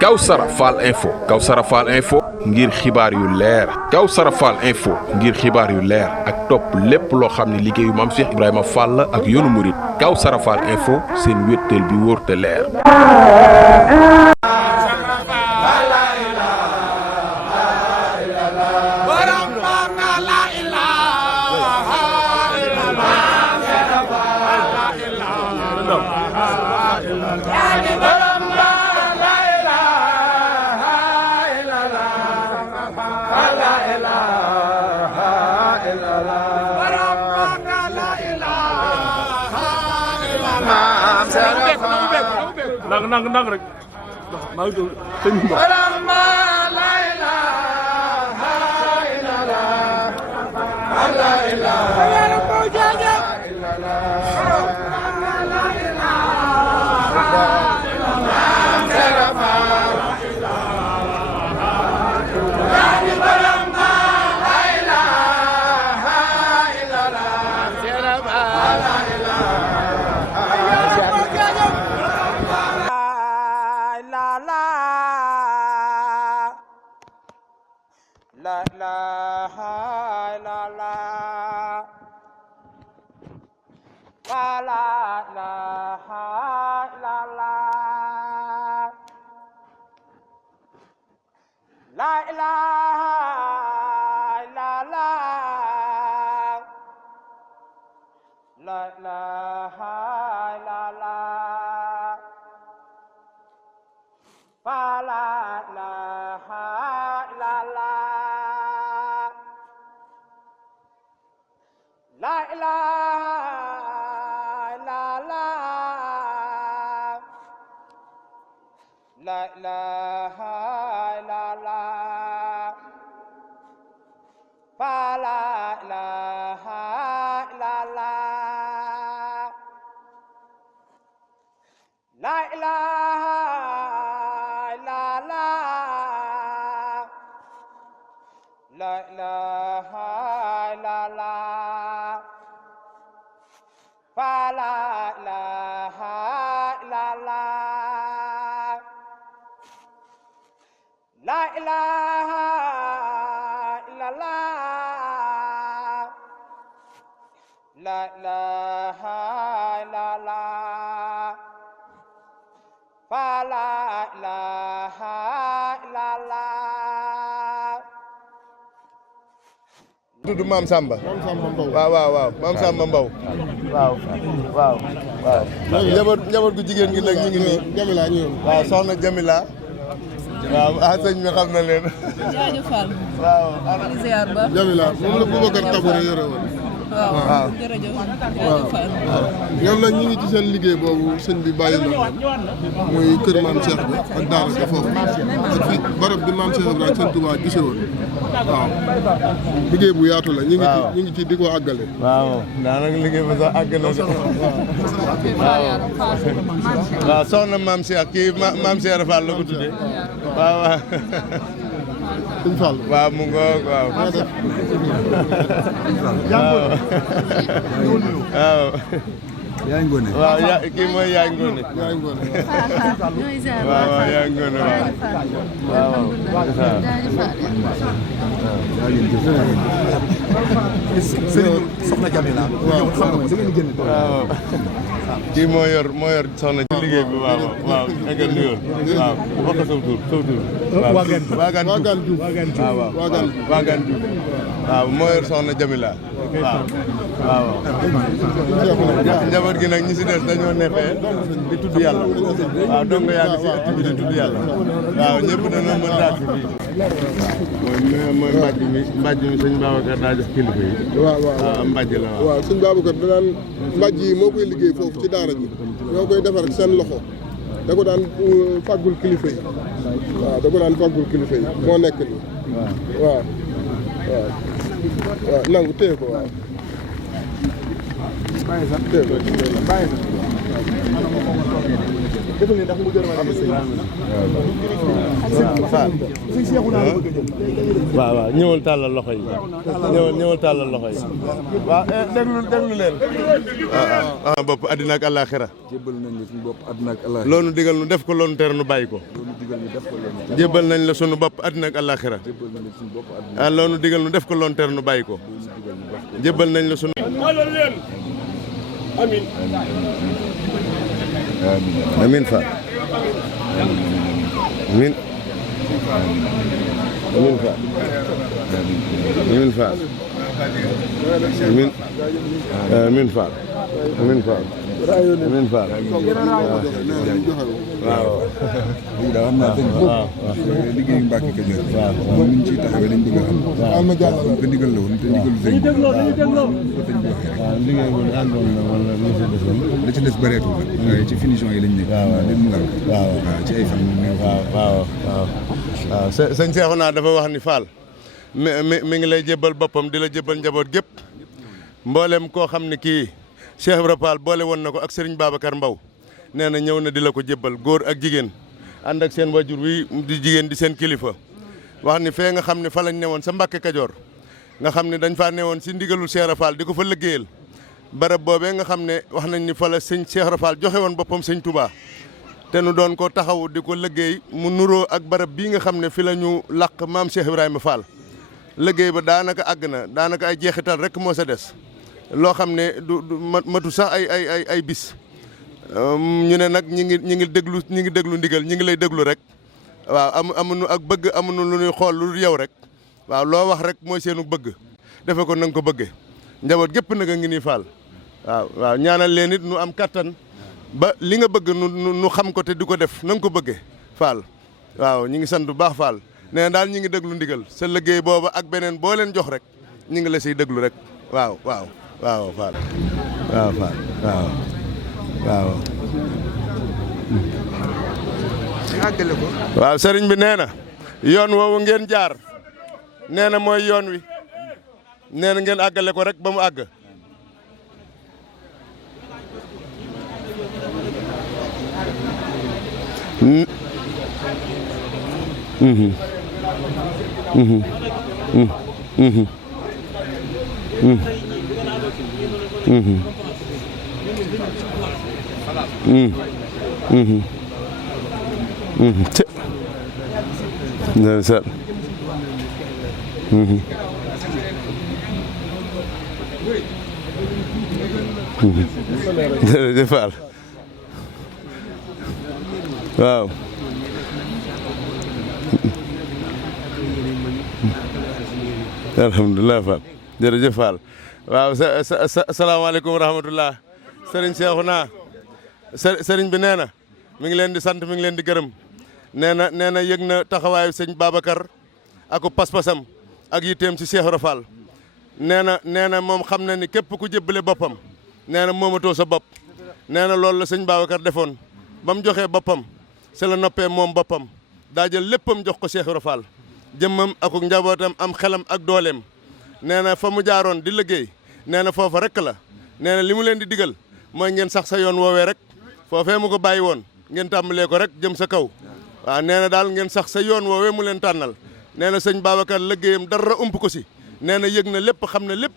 Kawsara Fall Info ngir xibaar yu leer Kawsara Fall Info ngir xibaar yu leer ak topp lépp loo xam ne liggéeyu Maam Cheikh Ibrahima Fall ak yoonu murit Kawsara Fall Info seen wéttal bi wóor te leer. nang rek maa ngi doon sëñ bi tudd Maam Samba. waaw Maam Samba Mbow. waaw. njaboot gu jigéen gi nag ñu ngi nii. Jamila ñëw. waaw soxna Jamila. waaw sëñ bi xam na leen. jaajëf Fall. waaw. ziar ba. Jamila moom la Boubacar Tabouré yore woon. waaw jërëjëf. jaajëf Fall. ñoom nag ñu ngi ci seen liggéey boobu sëñ bi bàyyi na muy kër Maam Cheikh bi ak daara ja foofu ak fi barab bi Maam Cheikh Ibrahima sëñ Touba gise woon waaw liggéey bu yaatu la ñu ngi ci di ko àggale. waaw daanaka liggéey ba sax àgg na de. waaw soxna Maam Cheikh kii Maam Cheikh Fall la ko tuddee waaw. Sëñ Fall waaw mu ngoog waaw. waaw. yaa ngi ngoone. waaw kii mooy yaa ngi ngoone. waaw yaa ngi ngoone waaw. Sëriñ Soxna Jamila. waaw xam nga da ngeen di génn. waaw. kii moo yor soxna ci liggéey bi waaw nga nuyoo waaw wax ko saw tur Waagaan Diouf waaw moo yor soxna Jamila waaw njaboot gi nag ñi si des dañoo neexee di tudd yàlla waaw donc yaa ngi si ëtt bi di tudd yàlla waaw ñëpp dañoo mën daal ci fii mooy mbàjj mi sëñ Babacar daa jox kilifa yi waaw mbàjj la waaw sëñ Babacar danaan mbàjj yi moo koy liggéey foofu ci daara ji ñoo koy defar seen loxo da ko daan fàggul kilifa yi waaw da ko daan fàggul kilifa yi moo nekk nii waaw nangu téye ko waaw téye ko defal ni ndax mu gërëm ak sëñ waaw waaw ñëwal tàllal loxo yi ñëwal tàllal loxo yi waaw déglu leen bopp àddina ak àllaaxira jébbal nañ la suñu bopp àddina ak àllaaxira loolu digal nu def ko loolu tere nu bàyyi ko jébbal nañ la suñu bopp àddina ak àllaaxira loolu digal nu def ko loolu tere nu bàyyi ko jébbal nañ la suñu amin amin fa amin amin fa amin fa amin amin fa amin fa amin fa waaw daa xam naa sëñ bi liggéeyu Mbàkke Kajoor moom ñu ciy taxawee lañ bëgg a xam waaw ko ndigal la woon te ndigalu sëñ bi ko sëñ bi waxee rek waaw liggéey bu àndoon na wala lu ci desoon la ci des bëreetul rek waaye ci finition yi lañ nekk lépp mu ngal waaw ci ay fan waaw sëñ Seexuna dafa wax ni Fall mi ngi lay jébbal boppam di la jébbal njaboot gépp mboolem koo xam ne kii Cheikh Ibra Fall boole woon na ko ak Serigne Babacar Mbaw nee na ñëw na di la ko jébbal góor ak jigéen ànd ak seen wajur wi di jigéen di seen kilifa wax ni fee nga xam ne fa lañ newoon sa Mbàkke Kajoor nga xam ne dañ faa newoon si ndigalul Cheikh Ibra Fall di ko fa liggéeyal barab boobee nga xam ne wax nañ ni fa la sëñ Cheikh Ibra Fall joxe woon boppam sëñ Touba te nu doon ko taxaw di ko liggéey mu nuroo ak barab bii nga xam ne fi la ñu làq maam Cheikh Ibrahima Fall liggéey ba daanaka àgg na daanaka ay jeexital rek moo sa des loo xam ne du matu sax ay bis ñu ne nag ñi ngi déglu ndigal ñi ngi lay déglu rek waaw amuñu ak bëgg amuñu lu ñuy xool lu yow rek waaw loo wax rek mooy seenu bëgg defe ko na nga ko bëggee njaboot gépp nag a ngi nii Fall waaw ñaanal leen it nu am kattan ba li nga bëgg nu xam ko te di ko def na nga ko bëggee Fall waaw ñi ngi sant bu baax Fall nee daal ñi ngi déglu ndigal sa liggéey booba ak beneen boo leen jox rek ñi ngi la siy déglu rek waaw Fall waaw Fall waaw waaw sëriñ bi nee na yoon woowu ngeen jaar nee na mooy yoon wi nee na ngeen àggale ko rek ba mu àgg ndeysaan jërëjëf Fall waaw alhamdulilah Fall jërëjëf Fall waaw asalaamaaleykum wa rahmatullah sëriñ Seexuna sëriñ bi nee na mi ngi leen di sant mi ngi leen di gërëm nee na yëg na taxawaayu sëñ Babacar aku pas-pasam ak yitteem ci Cheikh Ibra Fall nee na moom xam na ni képp ku jébbale boppam nee na moomatoo sa bopp nee na loolu la sëñ Babacar defoon ba mu joxee boppam c'est la noppee moom boppam daa jël léppam jox ko Cheikh Ibra Fall jëmmam ak njabootam am xelam ak dooleem nee na fa mu jaaroon di liggéey nee na foofa rek la nee na li mu leen di digal mooy ngeen sax sa yoon woowee rek foofee mu ko bàyyi woon ngeen tàmbalee ko rek jëm sa kaw waaw nee na daal ngeen sax sa yoon woowee mu leen tànnal nee na sëñ Babacar liggéeyam dara ump ko si nee na yëg na lépp xam na lépp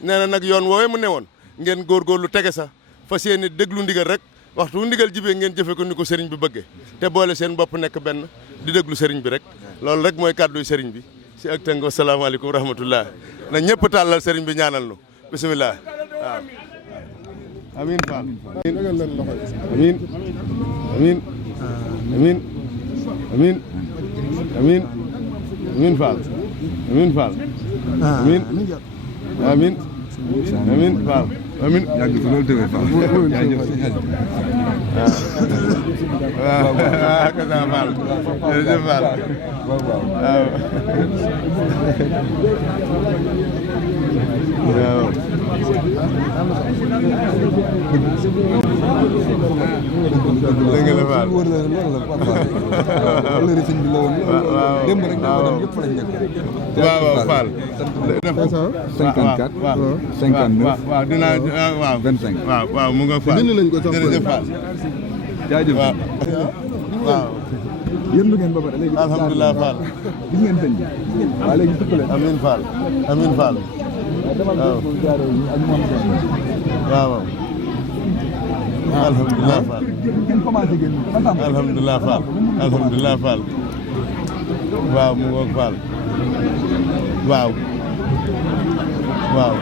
nee na nag yoon woowee mu newoon ngeen góorgóorlu tege sa fas yéene déglu ndigal rek waxtu wu ndigal jibee ngeen jëfe ko ni ko sëriñ bi bëggee te boole seen bopp nekk benn di déglu sëriñ bi rek loolu rek mooy kàdduy sëriñ bi si ak tënk wasalaamaaleykum wa rahmatullah na ñëpp tàllal sëriñ bi ñaanal nu bisimilah waaw amin Fall amin amin amin amin amin amin Fall amin Fall amin amin amin Fall amin yàgg fi loolu tëwee Fall waaw kasa Fall jërëjëf Fall waaw waaw dëgg la Fall waaw Fall 54 59 waaw dinaa waaw 25 waaw mu nga Fall bind nañ ko sax jërëjëf Fall jaajëf waaw waaw yëndu ngeen ba pare léegi alhamdulilah Fall gis ngeen sëñ bi waaw léegi tupp leen amiin Fall amiin Fall waaw alhamdulilah Fall ngeen commencé génn alhamdulilah Fall alhamdulilah Fall waaw mu ngoog Fall waaw waaw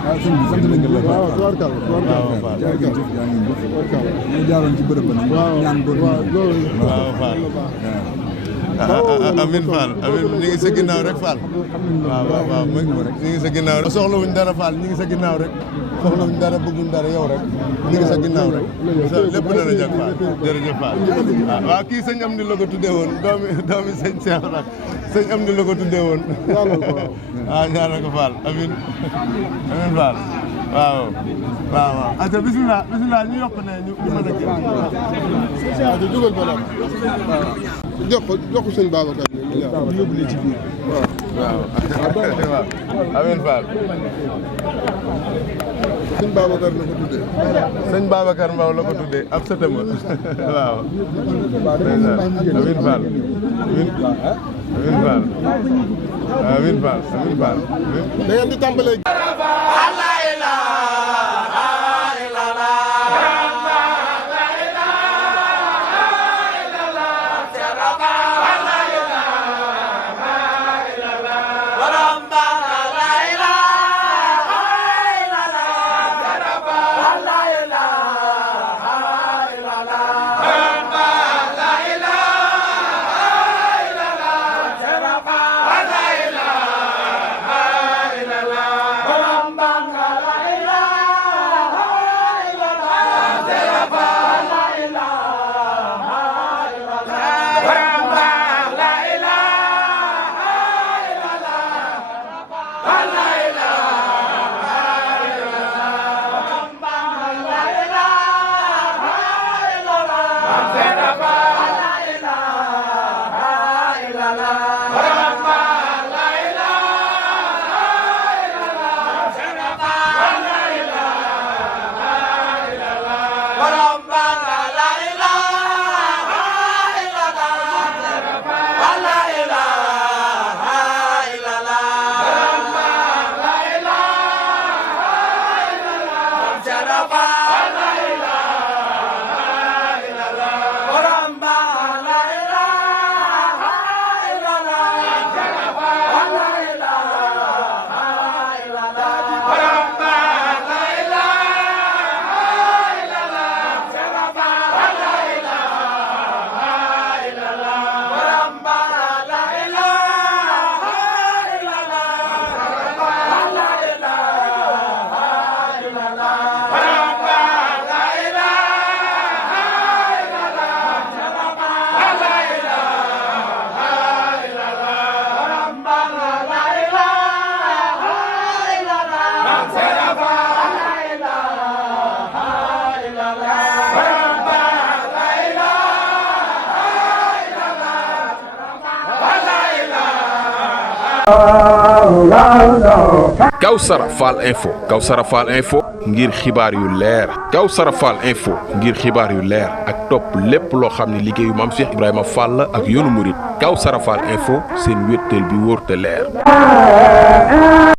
waaw sëñ bi sant nañ la waaw tubarkal waaw Fall jaajëf yaa ngi jëf ñu jaaroon ci bërëb ba nag ñaan doon waaw Fall amiin Fall amiin ñu ngi sa ginnaaw rek Fall waaw waaw waaw ñu ngi sa ginnaaw rek soxlawuñ dara Fall ñu ngi sa ginnaaw rek soxlawuñ dara bëgguñ dara yow rek ñu ngi sa ginnaaw rek lépp dana jag Fall jërëjëf Fall waaw kii sëñ am ni la ko tuddee woon doomi sëñ Cheikh nag sëñ am ni la ko tuddee woon waaw ñaanal ko Fall amiin amiin Fall waaw waaw waaw ata bismillah bismillah ñu yokk ne ñu mën a génn dugal ba nag jox ko sëñ Babacar ñu yóbbu leen ci biir waaw amiin Fall sëñ Babacar la ko tuddee sëñ Babacar Mbaw la ko tuddee ab sëtëm waaw amiin Fall amiin Fall amiin Fall amiin Fall da ngeen di tàmbalee Kawsara Fall Info Kawsara Fall Info ngir xibaar yu leer Kawsara Fall Info ngir xibaar yu leer ak topp lépp loo xam ne liggéeyu Maam Cheikh Ibrahima Fall ak yoonu murit Kawsara Fall Info seen wéttal bi wóor te leer